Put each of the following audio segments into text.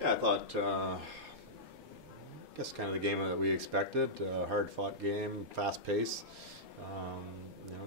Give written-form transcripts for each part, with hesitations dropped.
Yeah, I thought, I guess kind of the game that we expected. Hard-fought game, fast pace.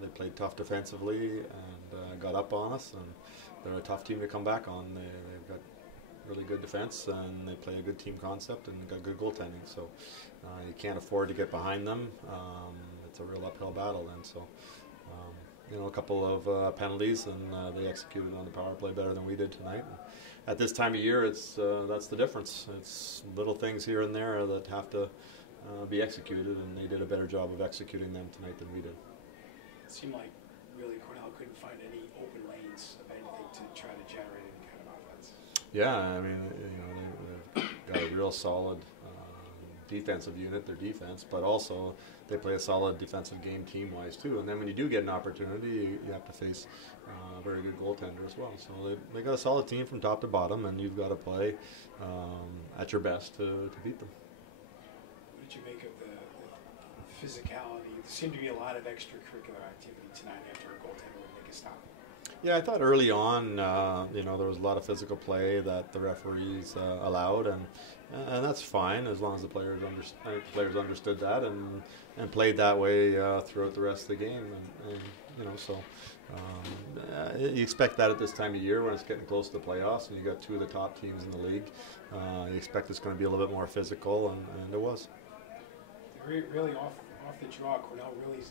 They played tough defensively and got up on us, and they're a tough team to come back on. They've got really good defense, and they play a good team concept and got good goaltending. So you can't afford to get behind them. It's a real uphill battle then. So a couple of penalties, and they executed on the power play better than we did tonight. At this time of year, that's the difference. It's little things here and there that have to be executed, and they did a better job of executing them tonight than we did. It seemed like really Cornell couldn't find any open lanes of anything to try to generate any kind of offense. Yeah, I mean, they've got a real solid defensive unit, their defense, but also they play a solid defensive game team-wise too. And then when you do get an opportunity, you have to face a very good goaltender as well. So they got a solid team from top to bottom, and you've got to play at your best to beat them. What did you make of the physicality? There seemed to be a lot of extracurricular activity tonight after a goaltender would make a stop. Yeah, I thought early on, there was a lot of physical play that the referees allowed, and that's fine as long as the players understood that and played that way throughout the rest of the game. You expect that at this time of year when it's getting close to the playoffs, and you got two of the top teams in the league. You expect it's going to be a little bit more physical, and it was. Really off the draw, Cornell really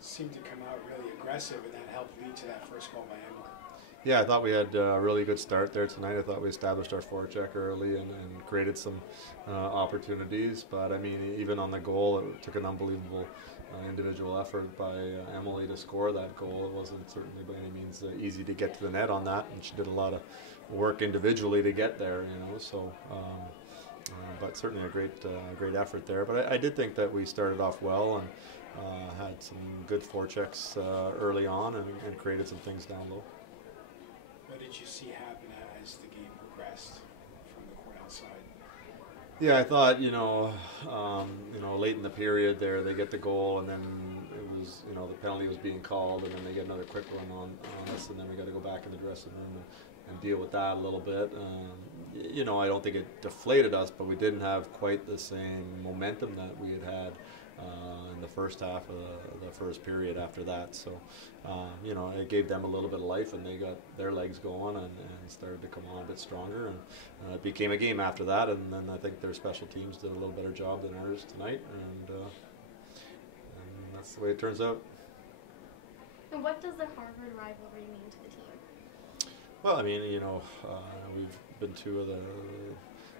seemed to come out really aggressive, and that helped lead to that first goal by Emily. Yeah, I thought we had a really good start there tonight. I thought we established our forecheck early and created some opportunities. But, I mean, even on the goal, it took an unbelievable individual effort by Emily to score that goal. It wasn't certainly by any means easy to get to the net on that, and she did a lot of work individually to get there, So, but certainly a great effort there. But I did think that we started off well and had some good forechecks early on and created some things down low. What did you see happen as the game progressed from the Cornell side? Yeah, I thought, late in the period there, they get the goal, and then it was, the penalty was being called, and then they get another quick one on us, and then we got to go back in the dressing room and deal with that a little bit. I don't think it deflated us, but we didn't have quite the same momentum that we had in the first half of the first period after that. So, it gave them a little bit of life, and they got their legs going and started to come on a bit stronger. And it became a game after that, and then I think their special teams did a little better job than ours tonight, and that's the way it turns out. And what does the Harvard rivalry mean to the team? Well, I mean, we've been two of the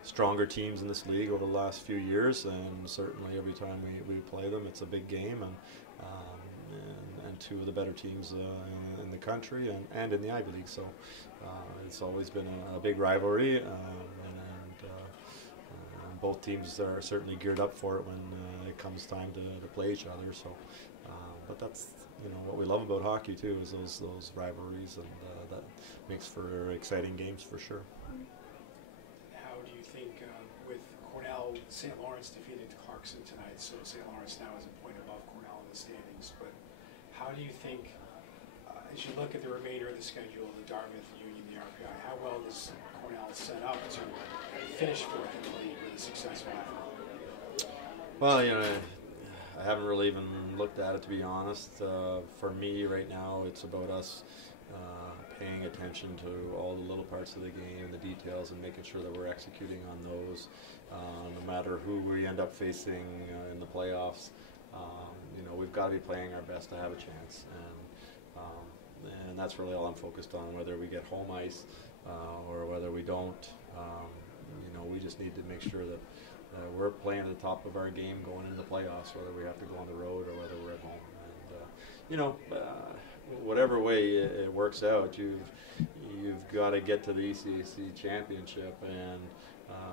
stronger teams in this league over the last few years, and certainly every time we play them, it's a big game, and two of the better teams in the country and in the Ivy League. So it's always been a big rivalry, and both teams are certainly geared up for it when it comes time to play each other. So, but that's what we love about hockey too, is those rivalries, and that makes for exciting games for sure. How do you think with Cornell, St. Lawrence defeated Clarkson tonight, so St. Lawrence now is a point above Cornell in the standings, but how do you think, as you look at the remainder of the schedule, the Dartmouth, Union, the RPI, how well does Cornell set up to finish fourth in the league with a successful effort? Well, I haven't really even looked at it, to be honest. For me right now, it's about us paying attention to all the little parts of the game, the details, and making sure that we're executing on those. No matter who we end up facing in the playoffs, we've got to be playing our best to have a chance, and that's really all I'm focused on. Whether we get home ice or whether we don't, we just need to make sure that we're playing at the top of our game going into the playoffs, whether we have to go on the road or whether we're at home. And whatever way it works out, you've got to get to the ECAC championship, and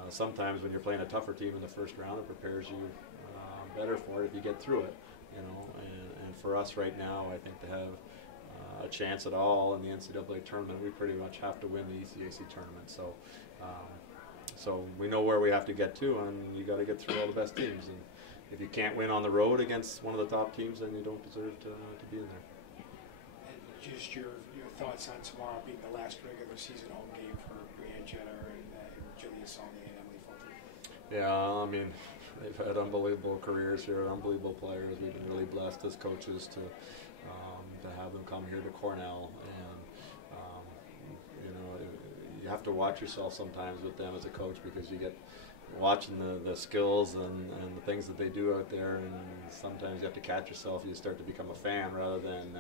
sometimes when you're playing a tougher team in the first round, it prepares you better for it if you get through it. And for us right now, I think to have a chance at all in the NCAA tournament, we pretty much have to win the ECAC tournament. So we know where we have to get to, and you got to get through all the best teams. And if you can't win on the road against one of the top teams, then you don't deserve to be in there. just your thoughts on tomorrow being the last regular season home game for Brianne Jenner and Julia Saulnier and Emily Fulton. Yeah, I mean, they've had unbelievable careers here, unbelievable players. We've been really blessed as coaches to have them come here to Cornell, and you know, you have to watch yourself sometimes with them as a coach, because you get watching the skills and the things that they do out there, and sometimes you have to catch yourself. You start to become a fan rather than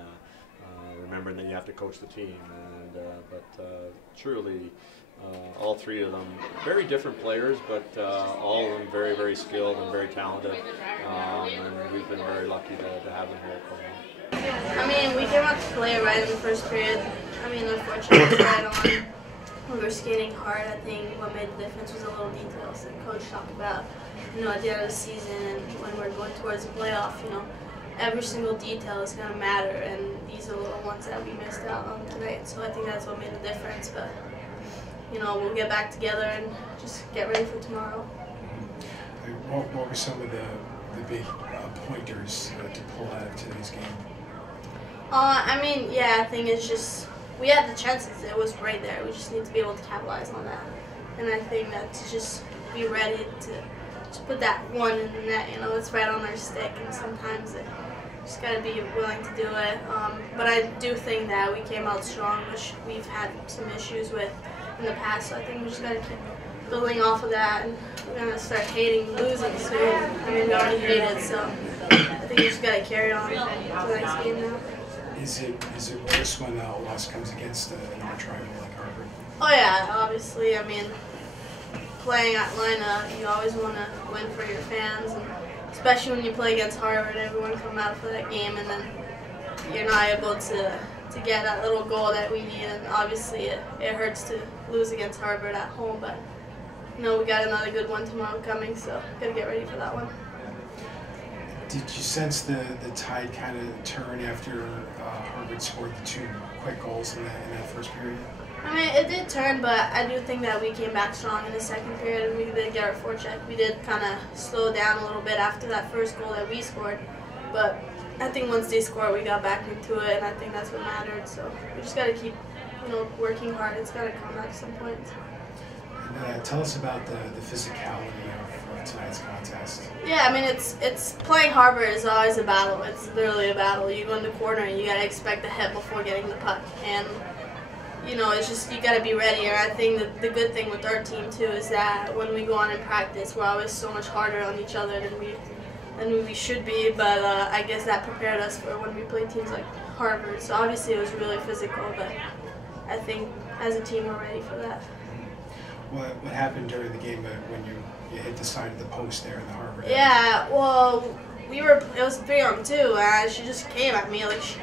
remembering that you have to coach the team. And but truly, all three of them very different players, but all of them very, very skilled and very talented. And we've been very lucky to have them here at Cornell. I mean, we came out to play right in the first period. I mean, unfortunately, right on. We were skating hard. I think what made the difference was the little details that Coach talked about. You know, at the end of the season and when we're going towards the playoff, you know, every single detail is going to matter, and these are the little ones that we missed out on tonight. So I think that's what made the difference. But, you know, we'll get back together and just get ready for tomorrow. What were some of the big pointers to pull out of today's game? I mean, yeah, I think it's just, we had the chances. It was right there. We just need to be able to capitalize on that. And I think that to just be ready to put that one in the net, you know, it's right on our stick, and sometimes it just got to be willing to do it. But I do think that we came out strong, which we've had some issues with in the past, so I think we just got to keep building off of that, and we're going to start hating losing soon. I mean, we already hate it, so I think we just got to carry on to the next game now. Is it worse when a loss comes against an arch rival like Harvard? Oh yeah, obviously. I mean, playing at Lina, you always want to win for your fans, and especially when you play against Harvard, everyone come out for that game, and then you're not able to get that little goal that we need. And obviously, it hurts to lose against Harvard at home, but you know, we got another good one tomorrow coming, so gotta get ready for that one. Did you sense the tide kind of turn after Harvard scored the two quick goals in that first period? I mean, it did turn, but I do think that we came back strong in the second period, and we did get our forecheck. We did kind of slow down a little bit after that first goal that we scored, but I think once they scored, we got back into it, and I think that's what mattered. So we just got to keep, you know, working hard. It's got to come at some point. And tell us about the physicality of tonight's contest. Yeah, I mean, it's playing Harvard is always a battle. It's literally a battle. You go in the corner and you gotta expect a hit before getting the puck, and you know, it's just you gotta be ready. And I think that the good thing with our team too is that when we go on in practice, we're always so much harder on each other than we should be. But I guess that prepared us for when we play teams like Harvard. So obviously it was really physical, but I think as a team we're ready for that. What happened during the game when you hit the side of the post there in the Harvard? Yeah, well, it was 3-on-2, and she just came at me, she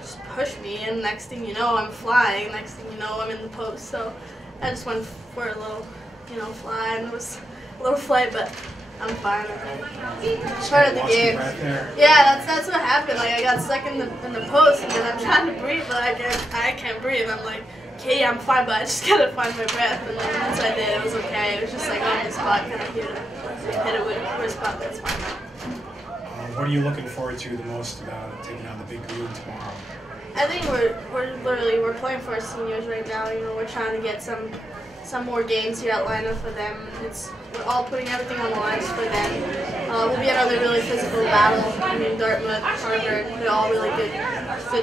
just pushed me, and next thing you know, I'm flying, next thing you know, I'm in the post, so I just went for a little, you know, fly, and it was a little flight, but I'm fine. Part of the game. Yeah, that's what happened, I got stuck in the post, and then I'm trying to breathe, but I can't breathe, I'm like, okay, I'm fine, but I just gotta find my breath, and then once I did, it was okay. It was just like on the spot, kind of hit it with a spot, that's fine. What are you looking forward to the most about taking on the big green tomorrow? I think we're playing for our seniors right now. You know, we're trying to get some more games here at Lina for them. We're all putting everything on the lines for them. We'll be another really physical battle. I mean, Dartmouth, Harvard, they're all really good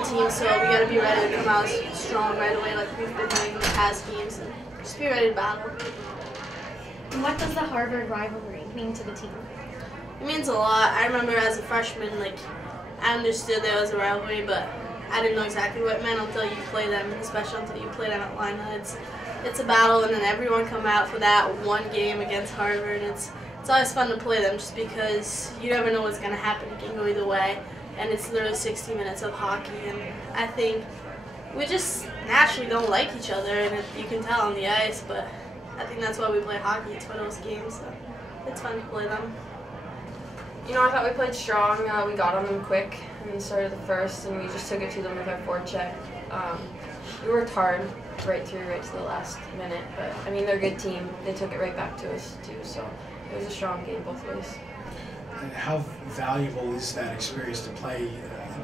teams, so we got to be ready to come out strong right away like we've been doing in the past games, and just be ready to battle. And what does the Harvard rivalry mean to the team? It means a lot. I remember as a freshman, I understood there was a rivalry, but I didn't know exactly what it meant until you play them, especially until you play them at Lina. It's a battle, and then everyone come out for that one game against Harvard. It's always fun to play them just because you never know what's going to happen. It can go either way, and it's literally 60 minutes of hockey, and I think we just naturally don't like each other, and you can tell on the ice, but I think that's why we play hockey. It's for those games, so it's fun to play them. You know, I thought we played strong. We got on them quick in the start of the first, and we just took it to them with our forecheck. We worked hard right to the last minute, but I mean, they're a good team. They took it right back to us too, so it was a strong game both ways. And how valuable is that experience to play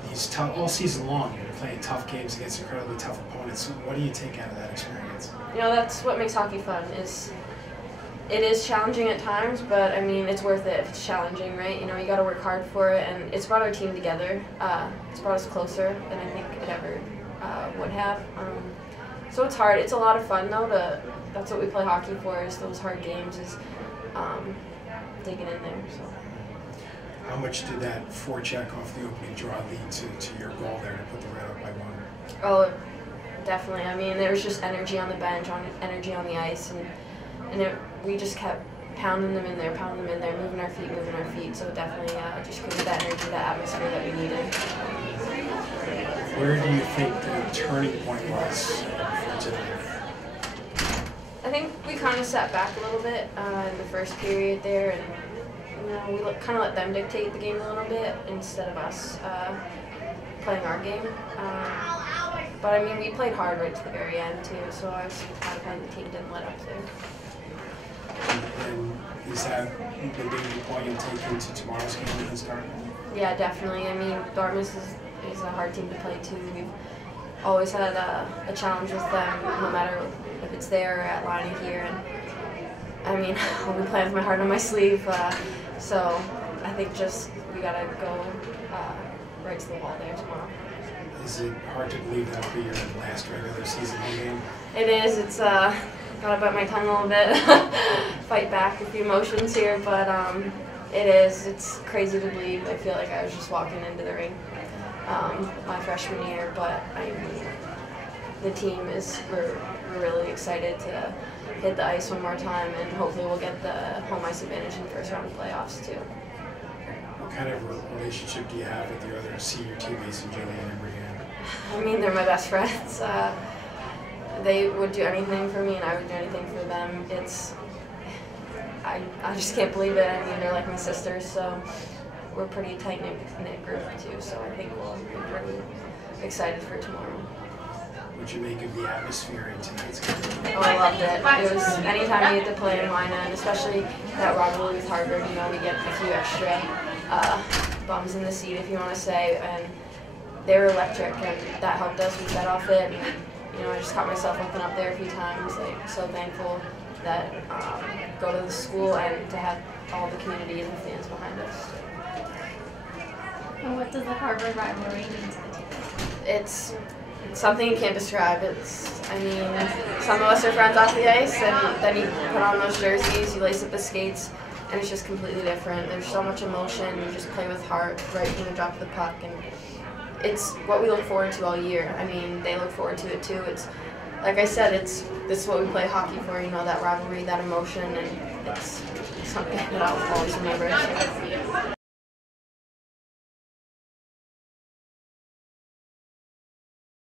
these all season long? playing tough games against incredibly tough opponents. What do you take out of that experience? You know, that's what makes hockey fun. It is challenging at times, but I mean, it's worth it if it's challenging, right? You know, you got to work hard for it, and it's brought our team together. It's brought us closer than I think it ever would have. So it's hard. It's a lot of fun though. That's what we play hockey for. Is those hard games. Is digging in there. So. How much did that forecheck off the opening draw lead to your goal there to put the Red up by 1? Oh, definitely. I mean, there was just energy on the bench, energy on the ice, and we just kept pounding them in there, moving our feet. So it definitely just created that energy, that atmosphere that we needed. Where do you think the turning point was for today? I think we kind of sat back a little bit in the first period there, and we kind of let them dictate the game a little bit instead of us playing our game. But I mean, we played hard right to the very end too, so I was kind of glad the team didn't let up too. And is that the big point you'll take into tomorrow's game against Dartmouth? Yeah, definitely. I mean, Dartmouth is a hard team to play too. We've always had a challenge with them, no matter if it's there or at line or here. And I mean, I'll be playing with my heart on my sleeve. So I think just we gotta go right to the wall there tomorrow. Is it hard to believe that'll be your last regular season game? It is. It's gotta bite my tongue a little bit, fight back with the emotions here, but it is. It's crazy to believe. I feel like I was just walking into the ring my freshman year, but I mean, the team we're really excited to hit the ice one more time, and hopefully we'll get the home ice advantage in the first round of playoffs too. What kind of relationship do you have with your other senior teammates in Jillian and Brianne? I mean, they're my best friends. They would do anything for me, and I would do anything for them. I just can't believe it. I mean, they're like my sisters, so we're a pretty tight-knit group too, so I think we'll be pretty excited for tomorrow. What'd you make of the atmosphere in tonight's game? Oh, I loved it. It was anytime you get to play in Lina, and especially that rivalry with Harvard, you know, we get a few extra bums in the seat, if you want to say, and they were electric, and that helped us. We fed off it, and you know, I just caught myself looking up there a few times. Like, so thankful that go to the school and to have all the community and the fans behind us. And what does the Harvard rivalry mean to the team? It's something you can't describe. I mean, some of us are friends off the ice, and then you put on those jerseys, you lace up the skates, and it's just completely different. There's so much emotion. You just play with heart right from the drop of the puck, and it's what we look forward to all year. I mean, they look forward to it too. It's like I said, this is what we play hockey for. You know, that rivalry, that emotion, and it's something that I'll always remember. So.